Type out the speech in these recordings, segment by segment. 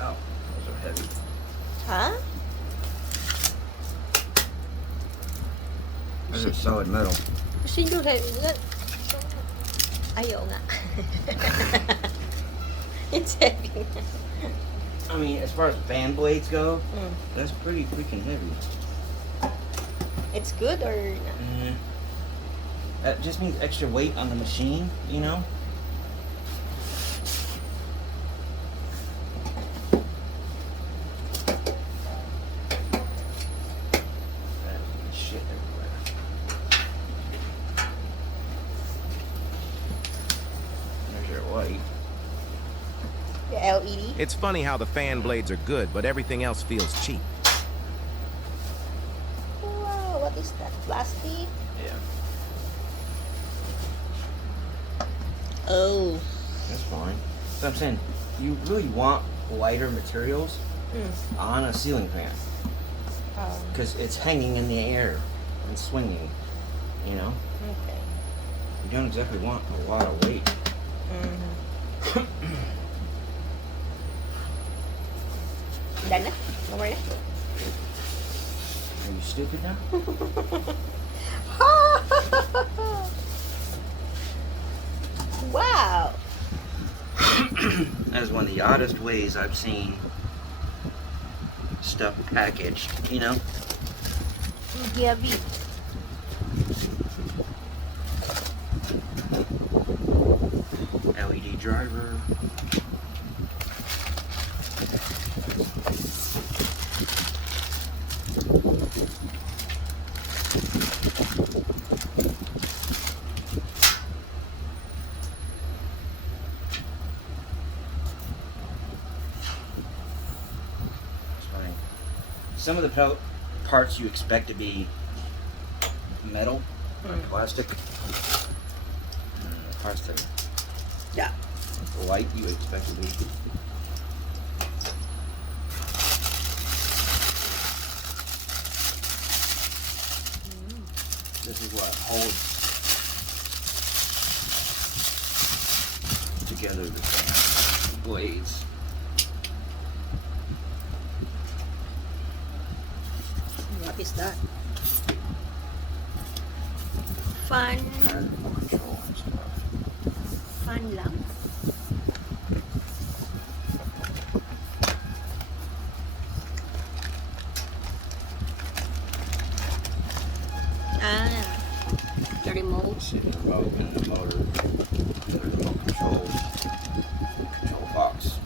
Wow, those are heavy. Huh? Those are solid metal. Gusto nyo heavy nga. Ayaw nga. It's heavy. I mean, as far as fan blades go, Mm. that's pretty freaking heavy. It's good or not? That just means extra weight on the machine, you know? That's shit everywhere. There's your white. The LED? It's funny how the fan blades are good, but everything else feels cheap. Wow, what is that? Plastic? Yeah. Oh. That's fine. So I'm saying, you really want lighter materials on a ceiling fan. Because it's hanging in the air and swinging, you know? Okay. You don't exactly want a lot of weight. Done na? No more na? Are you stupid now? Wow. That is one of the oddest ways I've seen stuff packaged, you know? Heavy. LED driver. Some of the parts you expect to be metal or plastic. And the parts that Yeah. are light you expect to be. This is what holds together the blades. What is that? Fan. Control and stuff. Fan lang. The remote. See the remote and the motor, the remote control box.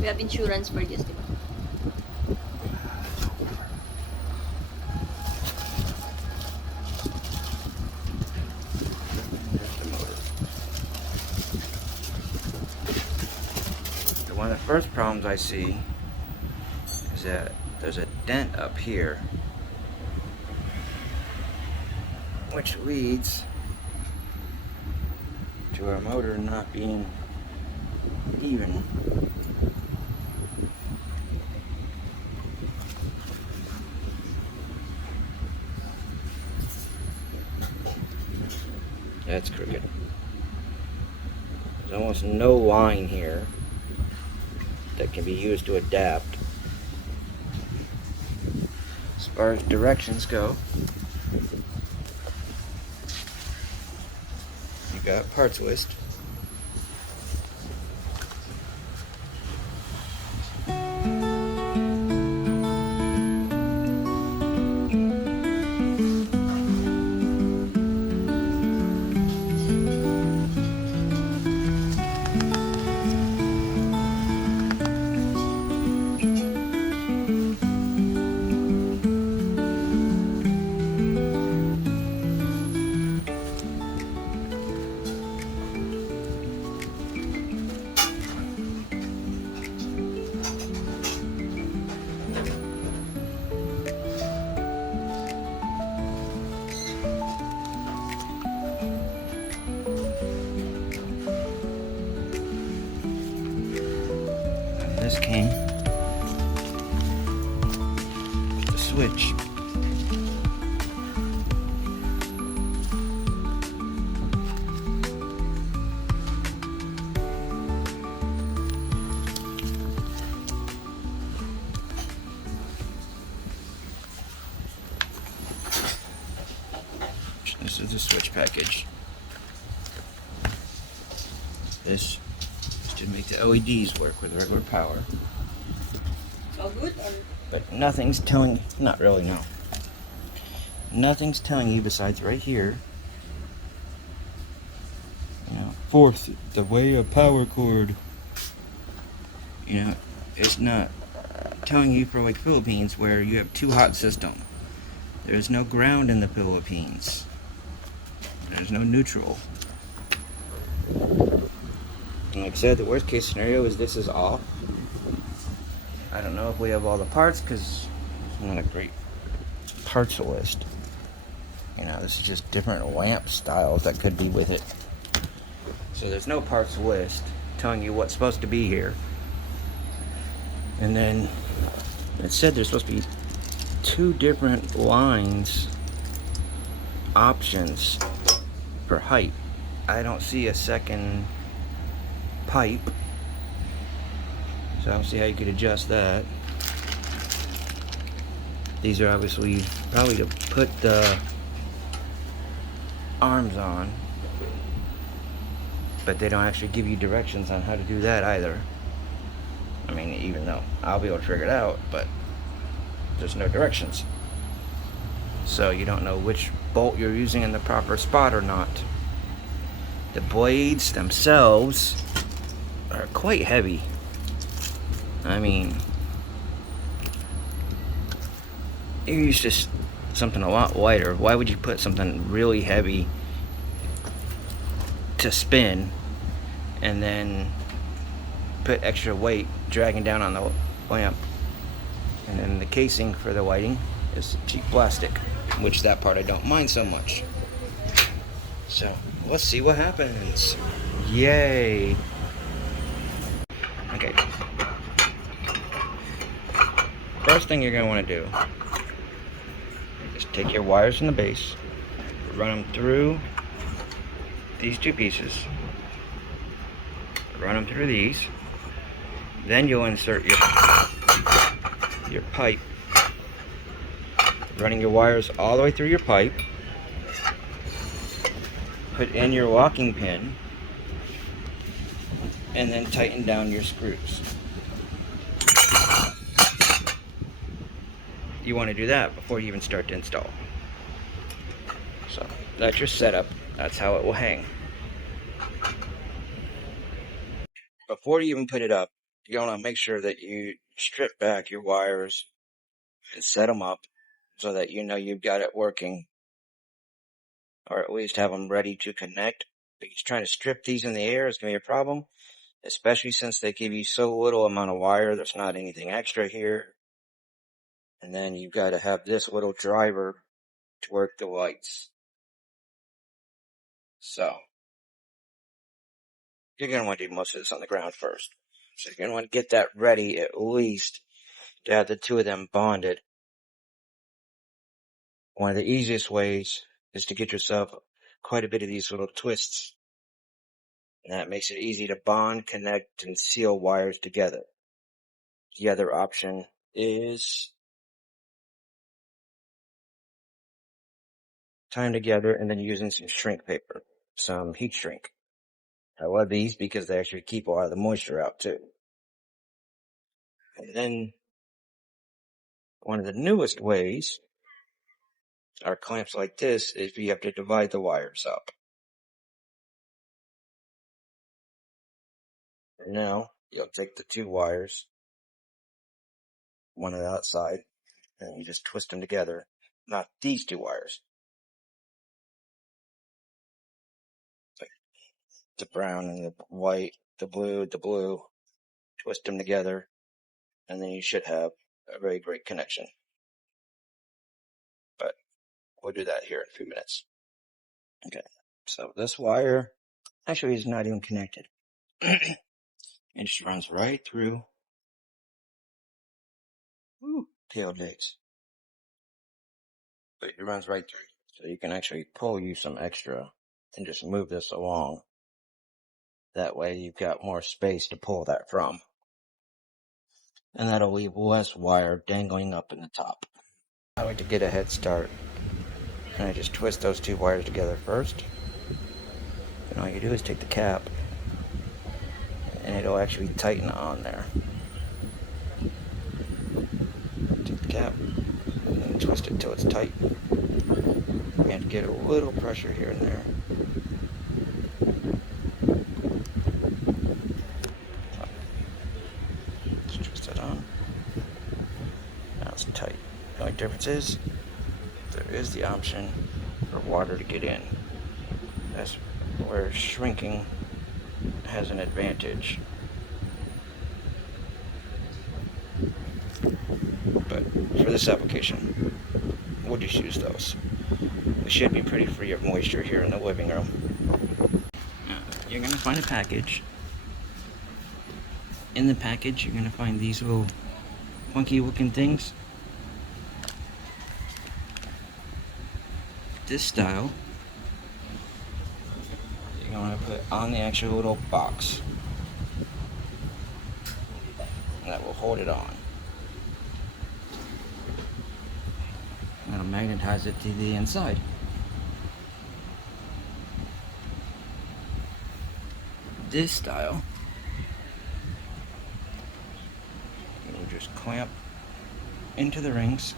We have insurance for this, di ba? One of the first problems I see is that there's a dent up here, which leads to our motor not being even. That's crooked. There's almost no line here that can be used to adapt. As far as directions go, you got parts list. This came the switch. switch package. This is to make the LEDs work with regular power. All good? Or? But nothing's telling, not really, no. Nothing's telling you besides right here. You know, fourth, the way of power cord. You know, it's not telling you for like Philippines where you have two hot system. There's no ground in the Philippines. There's no neutral. And like I said, the worst case scenario is this is off. I don't know if we have all the parts because it's not a great parts list. You know, this is just different lamp styles that could be with it. So there's no parts list telling you what's supposed to be here. And then it said there's supposed to be two different lines options for height. I don't see a second pipe, so I don't see how you could adjust that. These are obviously probably to put the arms on, but they don't actually give you directions on how to do that either. I mean, even though I'll be able to figure it out, but there's no directions. So you don't know which bolt you're using in the proper spot or not. The blades themselves are quite heavy. I mean, you're used to something a lot lighter. Why would you put something really heavy to spin and then put extra weight dragging down on the lamp? And then the casing for the lighting is cheap plastic, which that part I don't mind so much. So let's see what happens. Yay. Okay. First thing you're going to want to do is take your wires from the base, run them through these two pieces, run them through these, then you'll insert your pipe, running your wires all the way through your pipe, put in your locking pin, and then tighten down your screws. You want to do that before you even start to install. So that's your setup. That's how it will hang. Before you even put it up, you want to make sure that you strip back your wires and set them up so that you know you've got it working, or at least have them ready to connect. Because trying to strip these in the air is going to be a problem, especially since they give you so little amount of wire. There's not anything extra here. And then you've got to have this little driver to work the lights. So you're going to want to do most of this on the ground first. So you're going to want to get that ready at least to have the two of them bonded. One of the easiest ways is to get yourself quite a bit of these little twists. And that makes it easy to bond, connect, and seal wires together. The other option is tying together and then using some shrink paper, some heat shrink. I love these because they actually keep a lot of the moisture out too. And then one of the newest ways are clamps like this is you have to divide the wires up. And now you'll take the two wires, one on the outside, and you just twist them together. Not these two wires. Like the brown and the white, the blue, twist them together, and then you should have a very great connection. But we'll do that here in a few minutes. Okay, so this wire actually is not even connected. It just runs right through tail legs. But it runs right through. So you can actually pull you some extra and just move this along. That way you've got more space to pull that from. And that'll leave less wire dangling up in the top. I like to get a head start And I just twist those two wires together first. And all you do is take the cap, and it'll actually tighten on there. Take the cap, and then twist it till it's tight. And get a little pressure here and there. Just twist it on. Now it's tight. The only difference is there is the option for water to get in. That's where shrinking has an advantage. But for this application, we'll just use those. We should be pretty free of moisture here in the living room. You're going to find a package. In the package, you're going to find these little funky looking things. This style, you're going to put on the actual little box. And that will hold it on. That'll magnetize it to the inside. This style, you'll just clamp into the rings.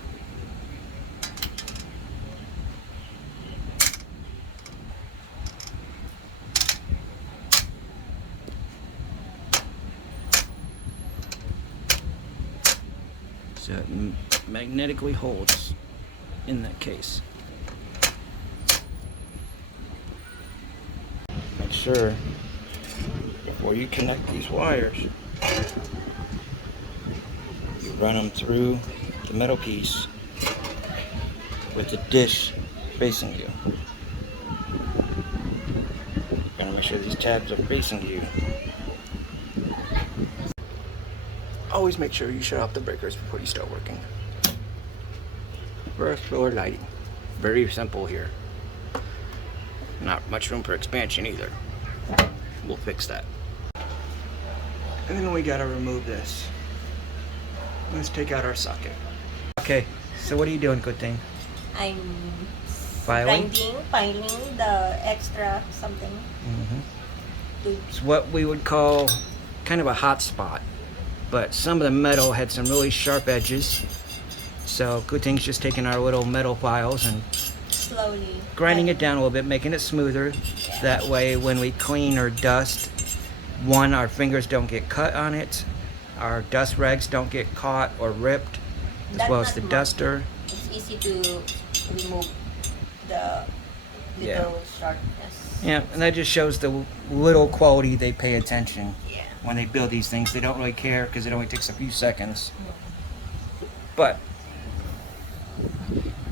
So it magnetically holds in that case. Make sure before you connect these wires, you run them through the metal piece with the dish facing you. You gotta make sure these tabs are facing you. Always make sure you shut off the breakers before you start working. First floor lighting. Very simple here. Not much room for expansion either. We'll fix that. And then we gotta remove this. Let's take out our socket. Okay, so what are you doing, Kuting? I'm Filing? filing the extra something. It's what we would call kind of a hot spot. But some of the metal had some really sharp edges. So Kuting's just taking our little metal files and Slowly grinding it down a little bit, making it smoother. Yeah. That way when we clean or dust, one, our fingers don't get cut on it, our dust rags don't get caught or ripped, as That's well as not the much. duster. It's easy to remove the little sharpness. Yeah, and that just shows the little quality they pay attention Yeah. when they build these things. They don't really care because it only takes a few seconds. But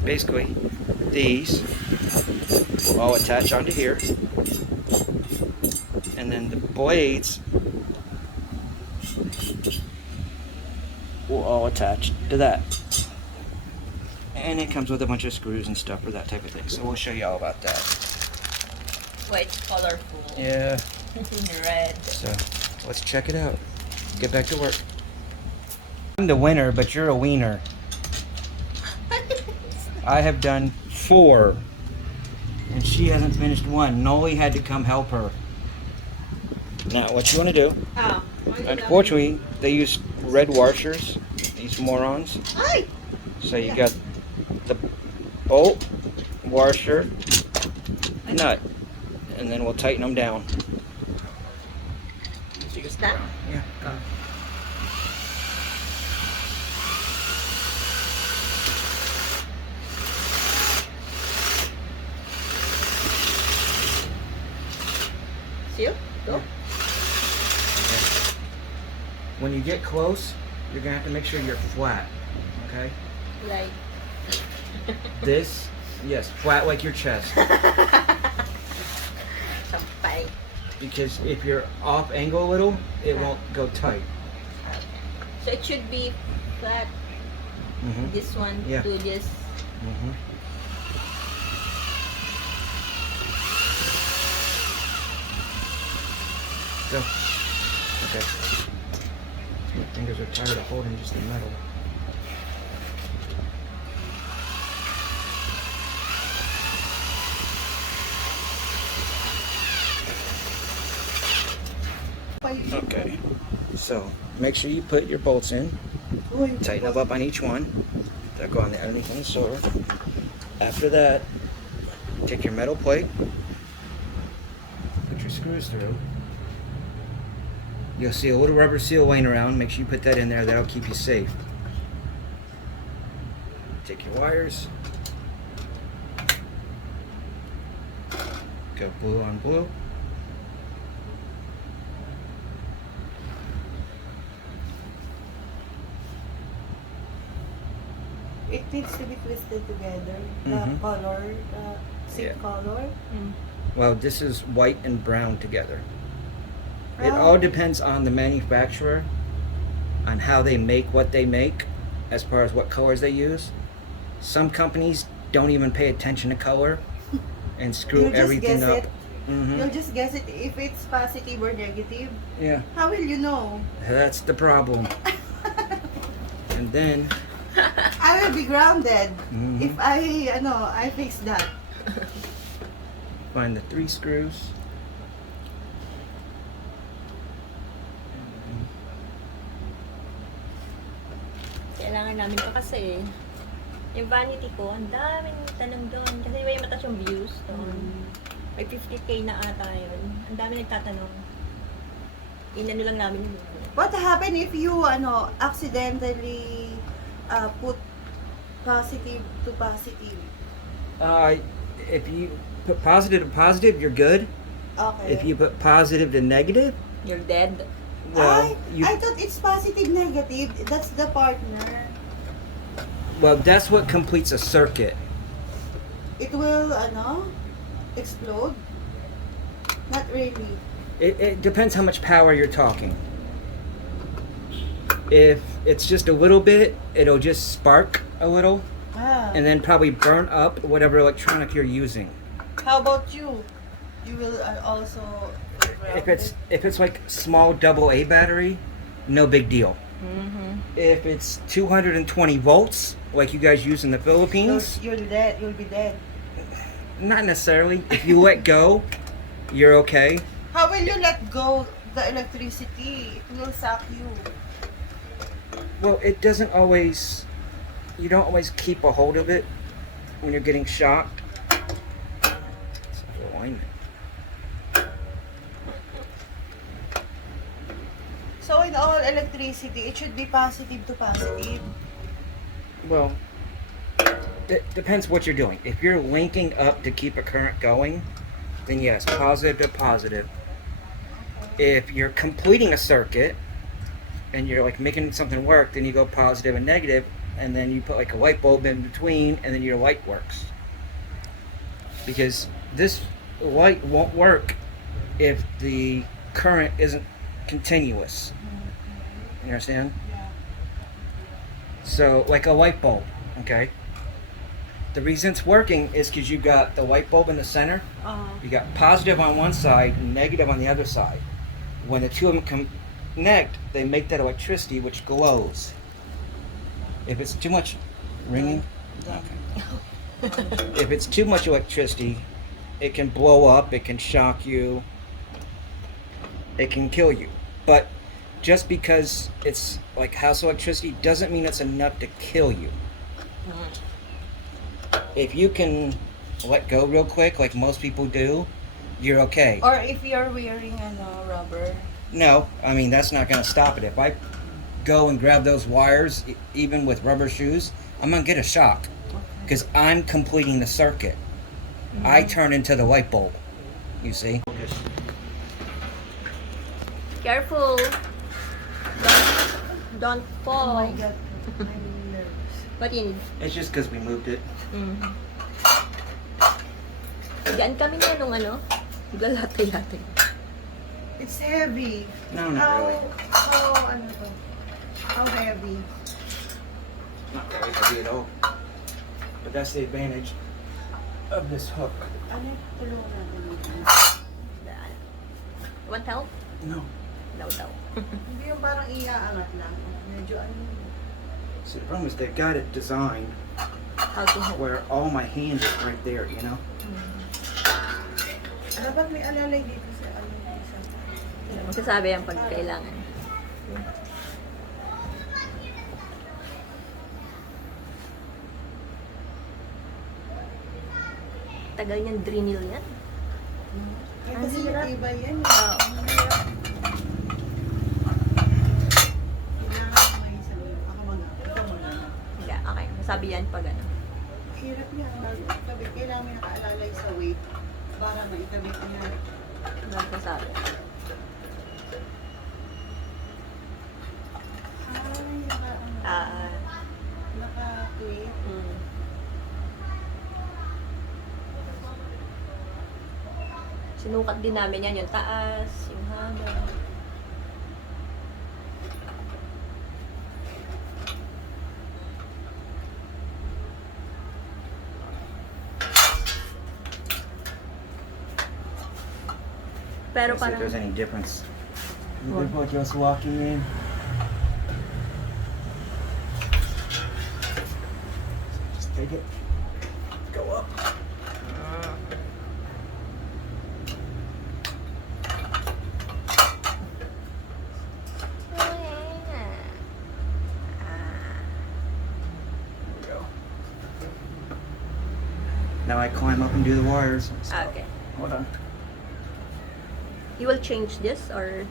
basically, these will all attach onto here, and then the blades will all attach to that. And it comes with a bunch of screws and stuff for that type of thing. So we'll show you all about that. Quite colorful. Yeah. Red. So let's check it out. Get back to work. I'm the winner, but you're a wiener. I have done 4, and she hasn't finished 1. Noli had to come help her. Now, what you want to do, unfortunately, they use red washers, these morons. Ay! So you got the bolt, washer, nut, and then we'll tighten them down. Is that? Yeah. Seal? Go. When you get close, you're gonna have to make sure you're flat. Okay? Like. This, yes, flat like your chest. Sampay. Because if you're off angle a little, it won't go tight. So it should be flat. This one Yeah. to this. Go. Okay. My fingers are tired of holding just the metal. Okay. So make sure you put your bolts in. Tighten them up on each one. They'll go on the underneath on the sword. After that, take your metal plate. Put your screws through. You'll see a little rubber seal laying around. Make sure you put that in there. That'll keep you safe. Take your wires. Go blue on blue. It needs to be twisted together. The Mhm. color, same Yeah. color. Well, this is white and brown together. It all depends on the manufacturer, on how they make what they make, as far as what colors they use. Some companies don't even pay attention to color and screw You'll just everything guess up. it. Mhm. You'll just guess it if it's positive or negative. Yeah, How will you know? that's the problem. And then, I will be grounded Mhm. if I fix that. find the 3 screws. Kailangan namin pa kasi. Yung vanity ko, ang daming tanong doon. Kasi may mataas yung views doon. May 50k na ata yun. Ang dami nagtatanong. Inano lang namin yun. What happen if you accidentally put positive to positive? If you put positive to positive, you're good. Okay. If you put positive to negative, You're dead. well, I thought it's positive negative. That's the partner. well, that's what completes a circuit. It will explode. Not really. It depends how much power you're talking. If it's just a little bit, it'll just spark a little and then probably burn up whatever electronic you're using. How about you? You will also. If it's like small AA battery, no big deal. Mm-hmm. If it's 220 volts, like you guys use in the Philippines, You're dead. You'll be dead. not necessarily. If you let go, you're okay. How will you let go the electricity? It will suck you. Well, it doesn't always. You don't always keep a hold of it when you're getting shocked. It's alignment. So in all electricity, it should be positive to positive. Well, it depends what you're doing. If you're linking up to keep a current going, then yes, positive to positive. If you're completing a circuit and you're like making something work, then you go positive and negative, and then you put like a light bulb in between, and then your light works. Because this light won't work if the current isn't continuous. You understand? Yeah. So, like a light bulb, okay? The reason it's working is because you got the light bulb in the center. You got positive on one side and negative on the other side. When the two of them connect, they make that electricity which glows. If it's too much ringing, okay. If it's too much electricity, it can blow up, it can shock you, it can kill you. But just because it's like house electricity doesn't mean it's enough to kill you. If you can let go real quick, like most people do, you're okay. Or if you're wearing rubber. No, I mean, that's not going to stop it. If I go and grab those wires, even with rubber shoes, I'm going to get a shock because I'm completing the circuit. I turn into the light bulb, you see? Careful. Don't fall. Oh my God. I'm nervous. What you need? It's just because we moved it. Diyan kami nga nung galate-late. It's heavy. No, not really. How heavy? Not really heavy at all. But that's the advantage of this hook. Ano tulungan natin? Want help? No. Daw. Hindi yung parang iaangat lang. Medyo See, the problem is they've got it designed How to help? where all my hands is right there, you know? Dapat may alalay dito sa isa. Magsasabi yan pag kailangan. Tagal niyang drinil yan. Ay, Ang kasi hirap. iba yan. Oo, ang hirap. Kailangan mo may isang ako ikaw muna. Higa, okay. Masabi yan pag ano. Hirap niya. Kabit, kailangan may nakaalalay sa weight para maitabit niya. Magsasabi. Ay, naka-tweet. Mm. Sinukat din namin yan, yung taas, yung haba. Pero See if parang, there's any difference. What? Look what just walking in. Just take it. Go up. There we go. Now I climb up and do the wires. okay. Hold on. You will change this or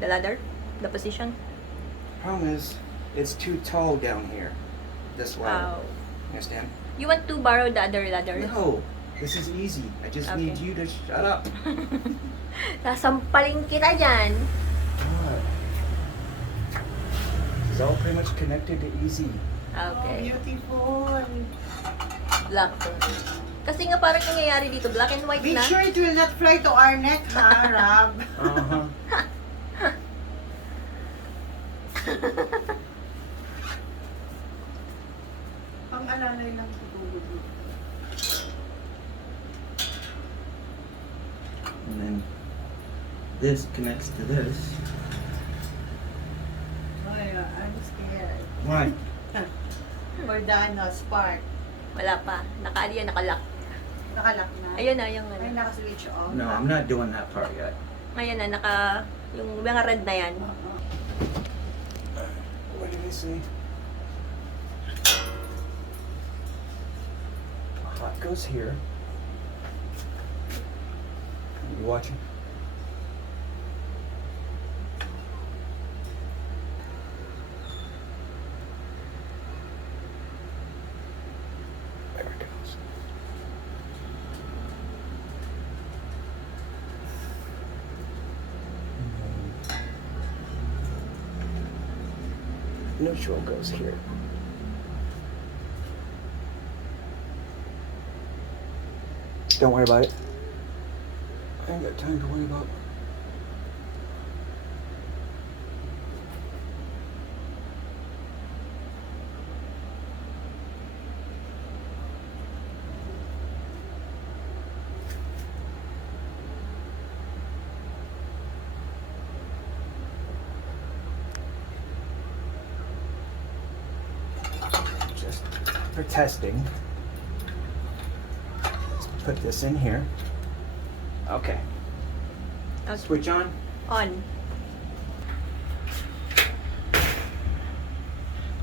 the ladder, the position? Problem is, it's too tall down here. This ladder. Oh. You understand? You want to borrow the other ladder? No, this is easy. I just need Okay. you to shut up. Sasampalin kita dyan. God. It's all pretty much connected to easy. Okay. Beautiful. Black to. Kasi nga parang nangyayari dito, black and white Be na. sure it will not fly to our neck, ha, Rab? Uh-huh. Pang-alalay lang sa tulog mo. And then this connects to this. Ay, I'm scared. Why? For the spark. Wala pa. Nakalock. Nakalock na. Ayun na, yung Ay, ano. naka-switch off. No, I'm not doing that part yet. Ngayon na, yung mga red na yan. Oo. What did I say? Hot goes here. You watching? There it goes. Neutral goes here. Don't worry about it. I ain't got time to worry about. Just for testing. Let's put this in here. Okay. Okay. Switch on. On.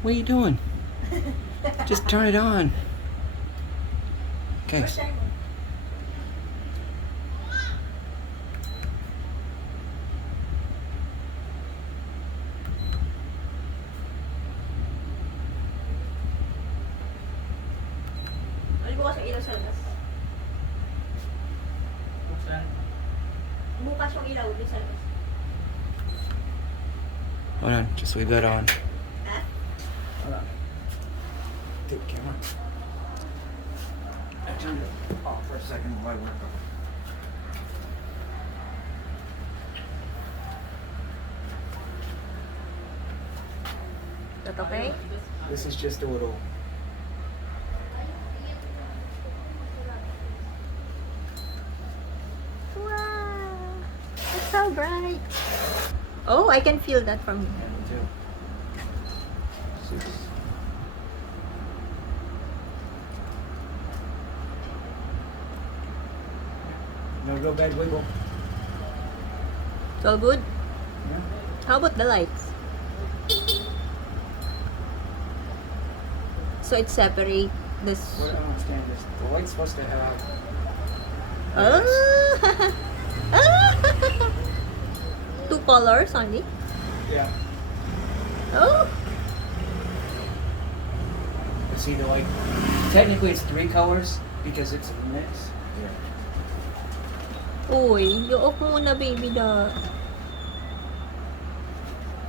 What are you doing? Just turn it on. Okay. Bukas yung ilaw sa labas. Bukas yung ilaw din sa labas. Hold on. Just leave that on. Ha? Hold on. Take the camera. I turned it off for a second while I work on it. That okay? This is just a little. Wow! It's so bright. Oh, I can feel that from here. Me too. 6. No go bad wiggle. It's all good? How about the lights? So it separate this. What I don't understand is the light's supposed to have. Oh. Two colors only. Yeah. Oh. See the like. Technically, it's 3 colors because it's a mix. Uy, i-off muna baby da.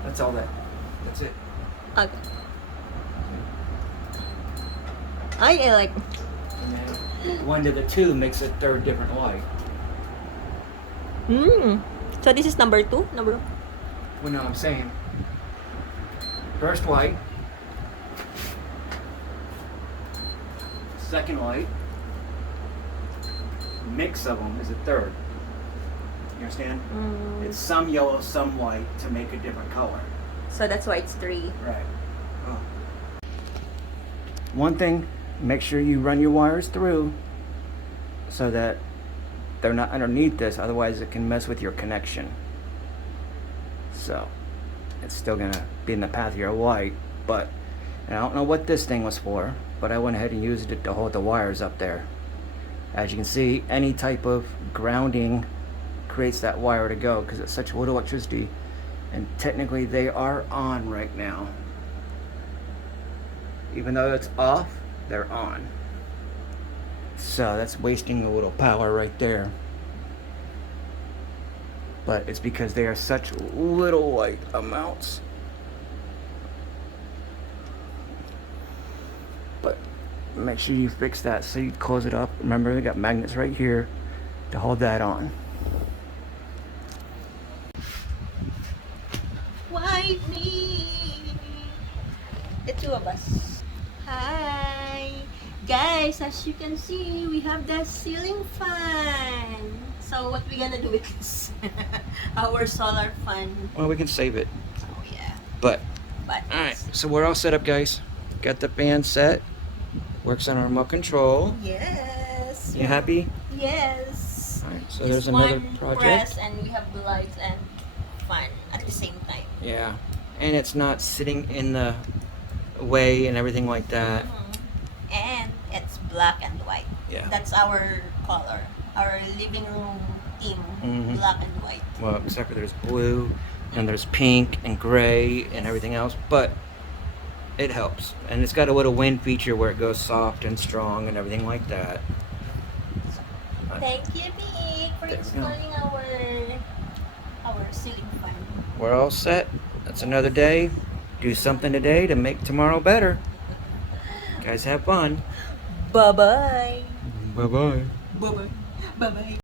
That's all that. That's it. Okay. I like. And then 1 to the 2 makes a 3rd different light. So this is number 2? Number. Well, no, I'm saying. First light. Second light. Mix of them is a 3rd. You understand? It's some yellow, some white to make a different color. So that's why it's 3. Right. Oh. One thing, make sure you run your wires through so that they're not underneath this, otherwise it can mess with your connection. So, it's still gonna be in the path of your light, but and I don't know what this thing was for, but I went ahead and used it to hold the wires up there. As you can see, any type of grounding creates that wire to go because it's such little electricity, and technically they are on right now. Even though it's off, they're on. So that's wasting a little power right there. But it's because they are such little light amounts. But make sure you fix that so you close it up. Remember, we got magnets right here to hold that on. Why me? The 2 of us. Hi! Guys, as you can see, we have the ceiling fan. So what we gonna do with this? Our solar fan. Well, we can save it. Oh yeah. But, But alright, so we're all set up, guys. Got the fan set. Works on our remote control. yes. You happy? Yes. Alright, so It's there's another one project. press and we have the lights and fan at the same time. Yeah. And it's not sitting in the way and everything like that. And it's black and white. Yeah. That's our color. Our living room theme. Mhm. Black and white. Well, except for there's blue and there's pink and gray and everything else, but it helps. And it's got a little wind feature where it goes soft and strong and everything like that. Thank you, Beek, for There we go. installing our ceiling fan. We're all set. That's another day. Do something today to make tomorrow better. Guys, have fun. Bye-bye. Bye-bye. Bye-bye. Bye-bye.